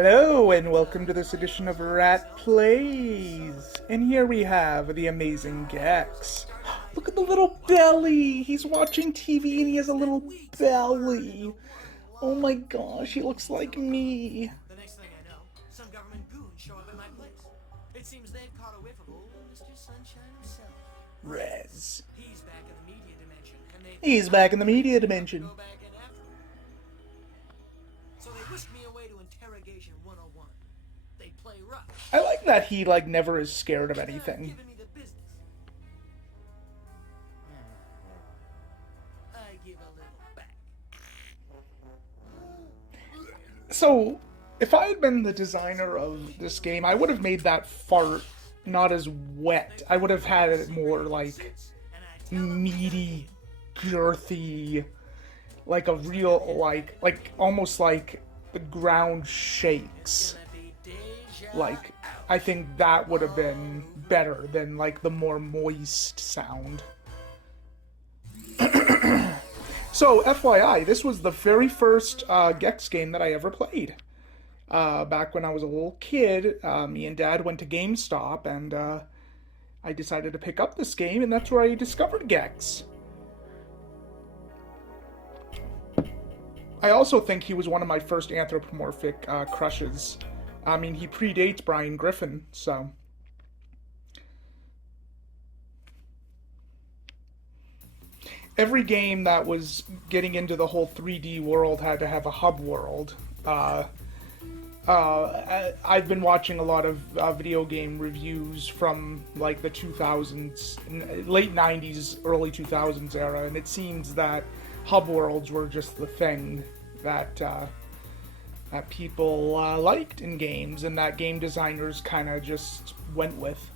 Hello and welcome to this edition of Rat Plays. And here we have the amazing Gex. Look at the little belly! He's watching TV and he has a little belly. Oh my gosh, he looks like me. The next thing I know, some government goons show up at my place. It seems they've caught a whiff of old Mr. Sunshine himself. Rez. He's back in the media dimension, and they He's back in the media dimension. go back in after him. So they whisked me away to interrogation 101. They play rough, I like that he never is scared of anything. giving me the business. I give a little back. So, if I had been the designer of this game, I would have made that fart not as wet. I would have had it more like meaty, girthy, like a real, like almost like the ground shakes. Like, I think that would have been better than like the more moist sound. So, FYI, this was the very first Gex game that I ever played. Back when I was a little kid, me and Dad went to GameStop, and I decided to pick up this game, and that's where I discovered Gex. I also think he was one of my first anthropomorphic crushes. I mean, he predates Brian Griffin, so... Every game that was getting into the whole 3D world had to have a hub world. I've been watching a lot of video game reviews from like the 2000s, late 90s, early 2000s era, and it seems that hub worlds were just the thing that that people liked in games, and that game designers kind of just went with.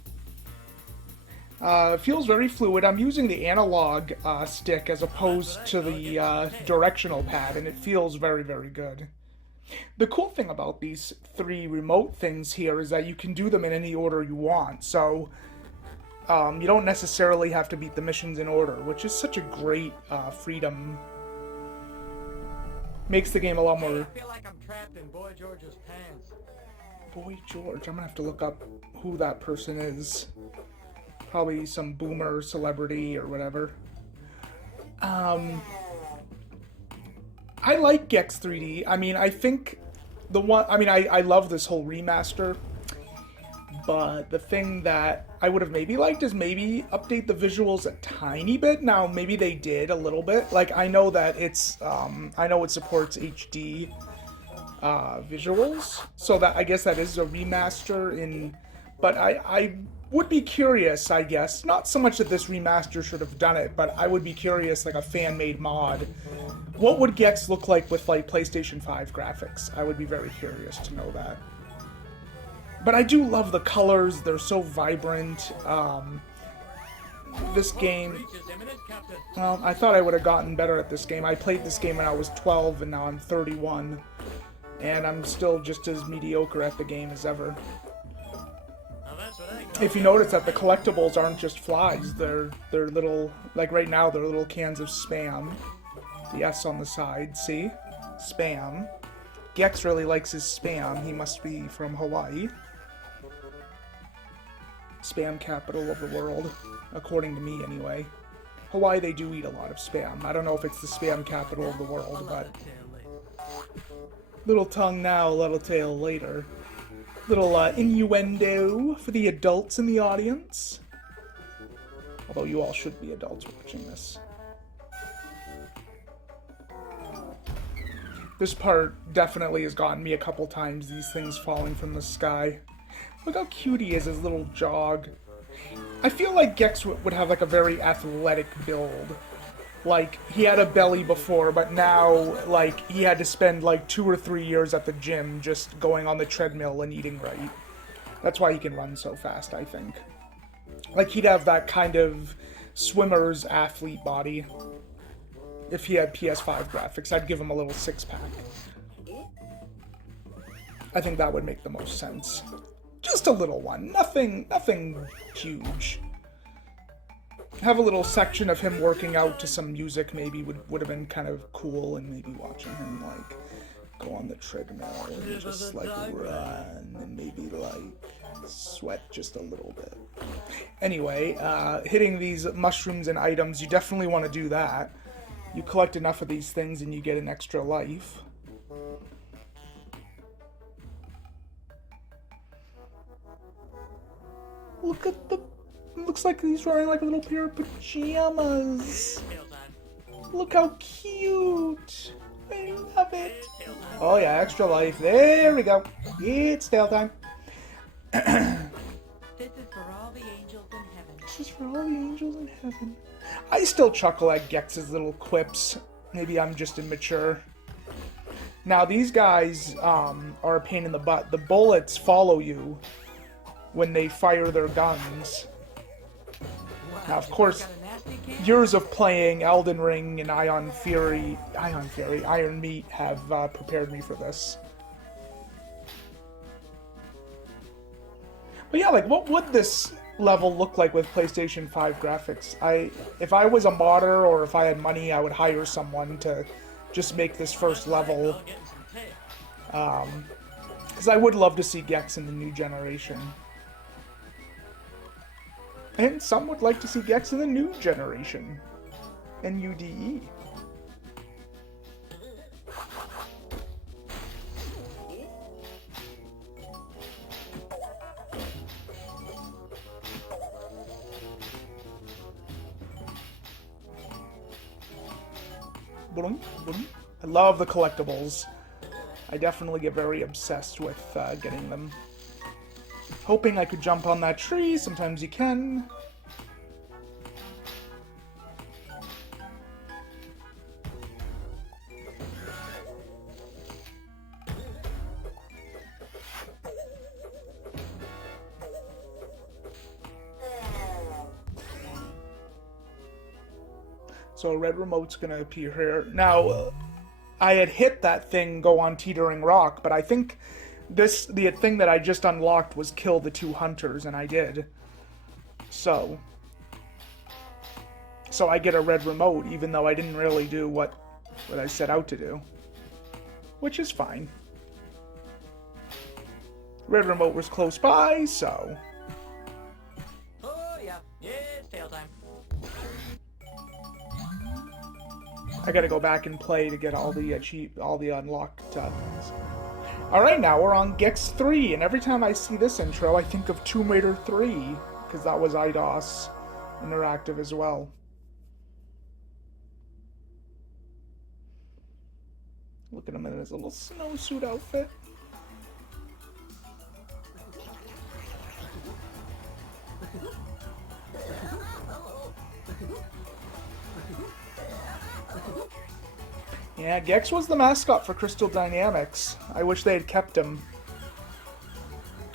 It feels very fluid. I'm using the analog stick as opposed to the directional pad, and it feels very, very good. The cool thing about these three remote things here is that you can do them in any order you want, so you don't necessarily have to beat the missions in order, which is such a great freedom. Makes the game a lot more... I feel like I'm trapped in Boy George's pants. Boy George, I'm gonna have to look up who that person is. Probably some boomer celebrity or whatever. I like Gex 3D. I mean, I think I love this whole remaster. But the thing that I would have maybe liked is maybe update the visuals a tiny bit. Now, maybe they did a little bit. Like, I know that it's, I know it supports HD visuals. So that, I guess that is a remaster in, but I would be curious, I guess. Not so much that this remaster should have done it, but I would be curious, like a fan-made mod. What would Gex look like with, like, PlayStation 5 graphics? I would be very curious to know that. But I do love the colors. They're so vibrant. This game... Well, I thought I would have gotten better at this game. I played this game when I was 12, and now I'm 31. And I'm still just as mediocre at the game as ever. If you notice that the collectibles aren't just flies, they're little, like right now, they're little cans of Spam. The S on the side, see? Spam. Gex really likes his Spam. He must be from Hawaii. Spam capital of the world, according to me anyway. Hawaii, they do eat a lot of Spam. I don't know if it's the Spam capital of the world, but... Little tongue now, little tail later. Little innuendo for the adults in the audience. Although you all should be adults watching this. This part definitely has gotten me a couple times, these things falling from the sky. Look how cute he is, his little jog. I feel like Gex would have like a very athletic build. Like, he had a belly before, but now, like, he had to spend, like, 2 or 3 years at the gym just going on the treadmill and eating right. That's why he can run so fast, I think. Like, he'd have that kind of swimmer's athlete body. If he had PS5 graphics, I'd give him a little six-pack. I think that would make the most sense. Just a little one. Nothing huge. Have a little section of him working out to some music maybe would have been kind of cool, and maybe watching him, like, go on the treadmill and just like run and maybe like sweat just a little bit. Anyway, hitting these mushrooms and items, you definitely want to do that. You collect enough of these things and you get an extra life. Look at the... Looks like he's wearing like a little pair of pajamas. Look how cute. I love it. Oh yeah, extra life. There we go. It's tail time. This is for all the angels in heaven. This is for all the angels in heaven. I still chuckle at Gex's little quips. Maybe I'm just immature. Now these guys are a pain in the butt. The bullets follow you when they fire their guns. Now, of course, years of playing Elden Ring and Iron Meat have prepared me for this. But yeah, like, what would this level look like with PlayStation 5 graphics? If I was a modder or if I had money, I would hire someone to just make this first level. Because I would love to see Gex in the new generation. And some would like to see Gex in the new generation. NUDE. Boom, boom. I love the collectibles. I definitely get very obsessed with getting them. Hoping I could jump on that tree. Sometimes you can. So a red remote's gonna appear here. Now, I had hit that thing go on Teetering Rock, but I think the thing that I just unlocked was kill the 2 hunters, and I did. So I get a red remote, even though I didn't really do what I set out to do. Which is fine. Red remote was close by, so... Oh yeah, it's tail time. I gotta go back and play to get all the unlocked things. Alright, now we're on Gex 3, and every time I see this intro, I think of Tomb Raider 3, because that was IDOS Interactive as well. Look at him in his little snowsuit outfit. Yeah, Gex was the mascot for Crystal Dynamics. I wish they had kept him.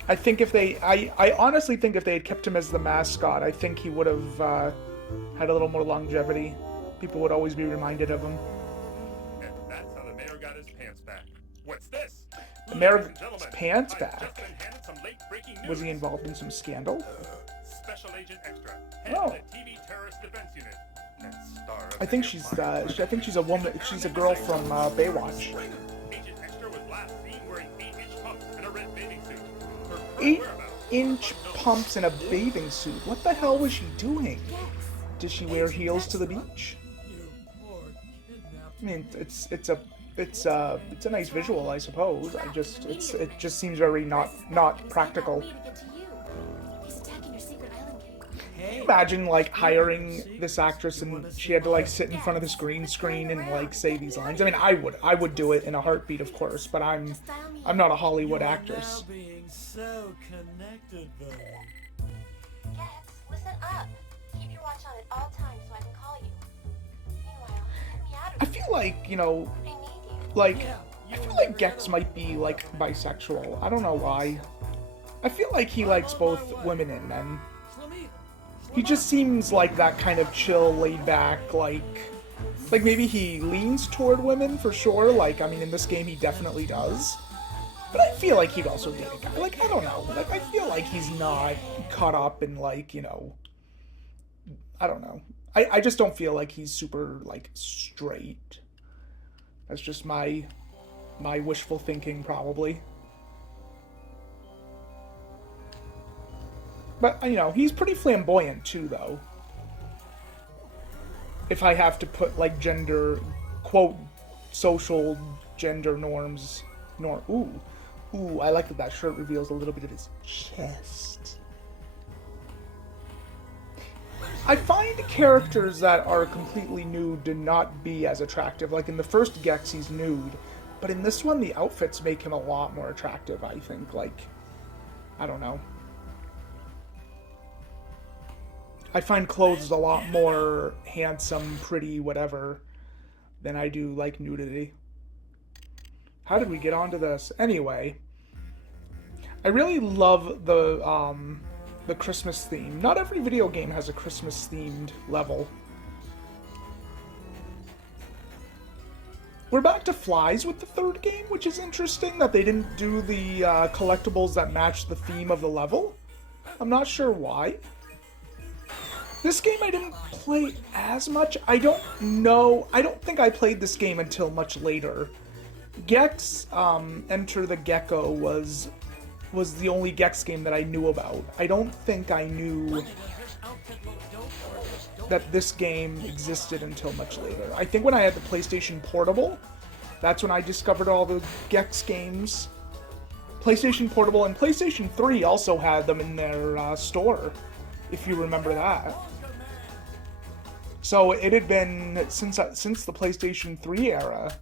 I think if they... I honestly think if they had kept him as the mascot, I think he would have had a little more longevity. People would always be reminded of him. And that's how the mayor got his pants back. What's this? The mayor got his pants I've back? just been handed some late-breaking news. Was he involved in some scandal? Special Agent Extra, head Oh. of the TV Terrorist Defense Unit. And star of I think she's a woman. She's a girl from Baywatch. Agent Extra was last seen wearing 8-inch pumps and a red bathing suit. Her current whereabouts 8-inch pumps in a bathing suit. What the hell was she doing? Did she wear heels to the beach? I mean, it's a nice visual, I suppose. It just seems very not practical. Can you imagine like hiring this actress and she had to like sit in front of this green screen and like say these lines? I mean, I would do it in a heartbeat, of course, but I'm not a Hollywood actress. Now being so connected, though. Gex, listen up. Keep your watch on at all times so I can call you. Meanwhile, get me out of I here. feel like, you know, I need you. like I feel like Gex might be like bisexual. I don't know why. I feel like he likes both women and men. He just seems like that kind of chill, laid back, like maybe he leans toward women for sure. Like, I mean, in this game he definitely does. But I feel like he'd also date a guy. Like, I don't know. Like, I feel like he's not caught up in like, you know, I don't know. I just don't feel like he's super like straight. That's just my my wishful thinking, probably. But, you know, he's pretty flamboyant, too, though. If I have to put, like, gender, quote, social gender norms. Ooh. Ooh, I like that that shirt reveals a little bit of his chest. I find characters that are completely nude to not be as attractive. Like in the first Gex, he's nude. But in this one, the outfits make him a lot more attractive, I think. Like, I don't know. I find clothes a lot more handsome, pretty, whatever, than I do, like, nudity. How did we get onto this? Anyway, I really love the Christmas theme. Not every video game has a Christmas-themed level. We're back to flies with the third game, which is interesting that they didn't do the collectibles that match the theme of the level. I'm not sure why. This game I didn't play as much. I don't know. I don't think I played this game until much later. Gex, Enter the Gecko was the only Gex game that I knew about. I don't think I knew that this game existed until much later. I think when I had the PlayStation Portable, that's when I discovered all the Gex games. PlayStation Portable and PlayStation 3 also had them in their store, if you remember that. So it had been since the PlayStation 3 era.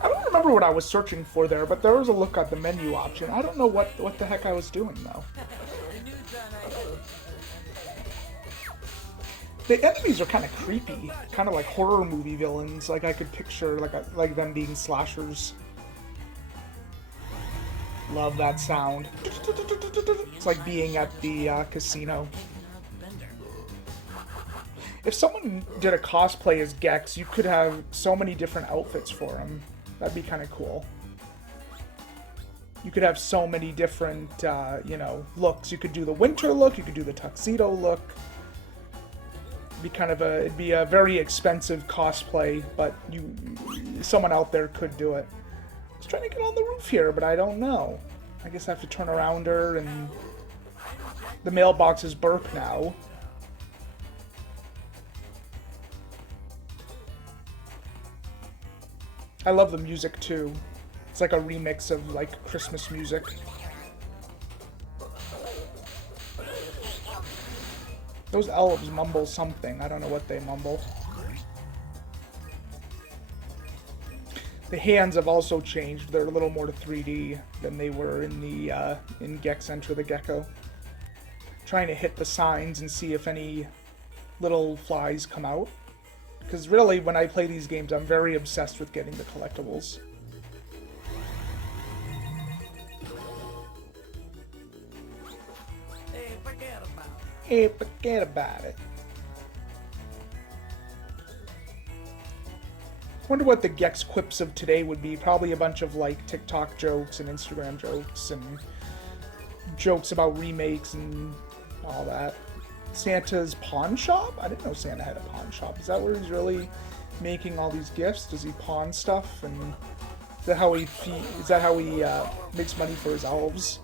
I don't remember what I was searching for there, but there was a look at the menu option. I don't know what the heck I was doing, though. The enemies are kind of creepy, kind of like horror movie villains. Like I could picture like them being slashers. Love that sound. It's like being at the casino. If someone did a cosplay as Gex, you could have so many different outfits for him. That'd be kind of cool. You could have so many different, you know, looks. You could do the winter look. You could do the tuxedo look. It'd be a very expensive cosplay, but someone out there could do it. I was trying to get on the roof here, but I don't know. I guess I have to turn around her, and the mailbox is burp now. I love the music too. It's like a remix of like Christmas music. Those elves mumble something. I don't know what they mumble. The hands have also changed. They're a little more to 3D than they were in the in Gex Enter the Gecko. Trying to hit the signs and see if any little flies come out. Because really, when I play these games, I'm very obsessed with getting the collectibles. Hey, forget about it. Wonder what the Gex quips of today would be. Probably a bunch of like TikTok jokes and Instagram jokes and jokes about remakes and all that. Santa's pawn shop? I didn't know Santa had a pawn shop. Is that where he's really making all these gifts? Does he pawn stuff? And is that how he makes money for his elves?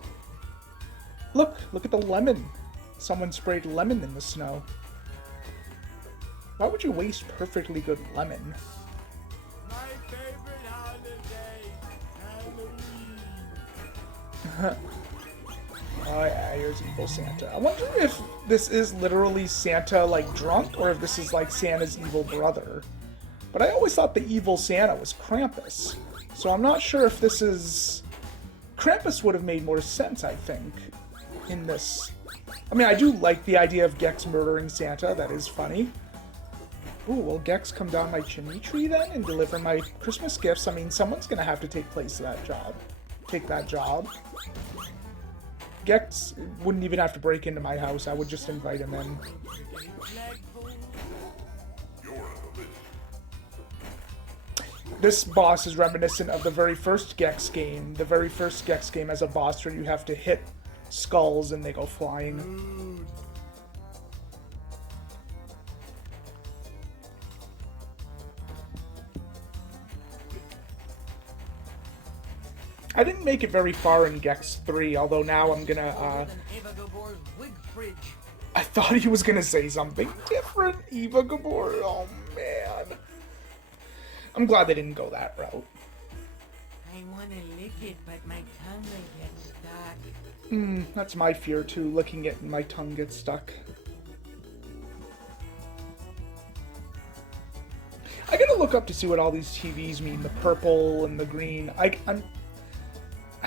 Look at the lemon. Someone sprayed lemon in the snow. Why would you waste perfectly good lemon? My favorite holiday, Halloween. Oh yeah, here's evil Santa. I wonder if this is literally Santa, like, drunk, or if this is, like, Santa's evil brother. But I always thought the evil Santa was Krampus. So I'm not sure if this is... Krampus would have made more sense, I think, in this. I mean, I do like the idea of Gex murdering Santa. That is funny. Ooh, will Gex come down my chimney tree, then, and deliver my Christmas gifts? I mean, someone's gonna have to take that job. Gex wouldn't even have to break into my house. I would just invite him in. This boss is reminiscent of the very first Gex game. The very first Gex game has a boss where you have to hit skulls and they go flying. I didn't make it very far in Gex 3, although now I'm gonna, Than Eva Gabor's wig fridge. I thought he was gonna say something different. Eva Gabor, oh man. I'm glad they didn't go that route. I want to lick it, but my tongue will get stuck. That's my fear too, licking it and my tongue gets stuck. I gotta look up to see what all these TVs mean, the purple and the green. I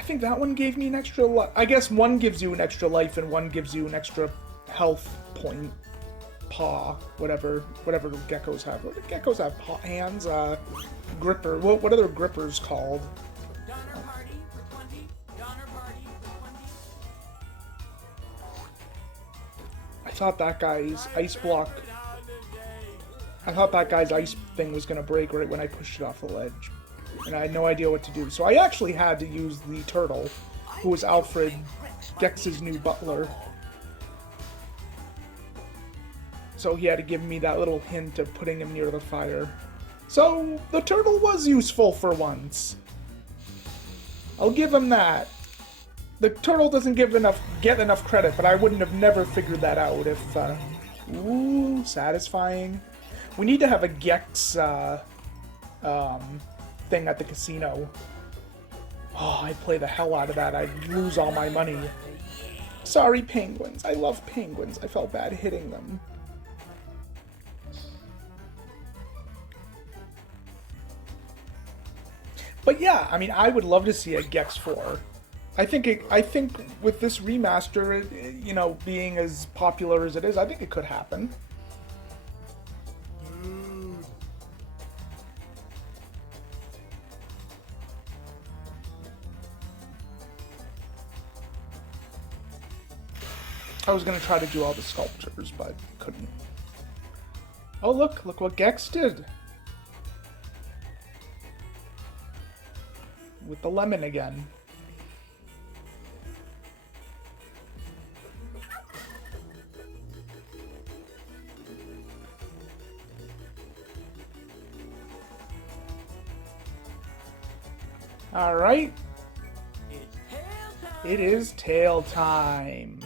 think that one gave me an extra life. I guess one gives you an extra life and one gives you an extra health point. Paw, whatever geckos have. What do geckos have? Paw, hands, gripper. What are their grippers called? Donner party for 20. Donner party for 20. I thought that guy's ice block. I thought that guy's ice thing was gonna break right when I pushed it off the ledge. And I had no idea what to do. So I actually had to use the turtle, who was Alfred, Gex's new butler. So he had to give me that little hint of putting him near the fire. So the turtle was useful for once. I'll give him that. The turtle doesn't get enough credit, but I wouldn't have never figured that out if, ooh, satisfying. We need to have a Gex, thing at the casino. Oh, I'd play the hell out of that. I'd lose all my money. Sorry, penguins. I love penguins. I felt bad hitting them. But yeah, I mean, I would love to see a Gex 4. I think with this remaster, you know, being as popular as it is, I think it could happen. I was gonna try to do all the sculptures, but couldn't. Oh look what Gex did! With the lemon again. Alright. It is tail time.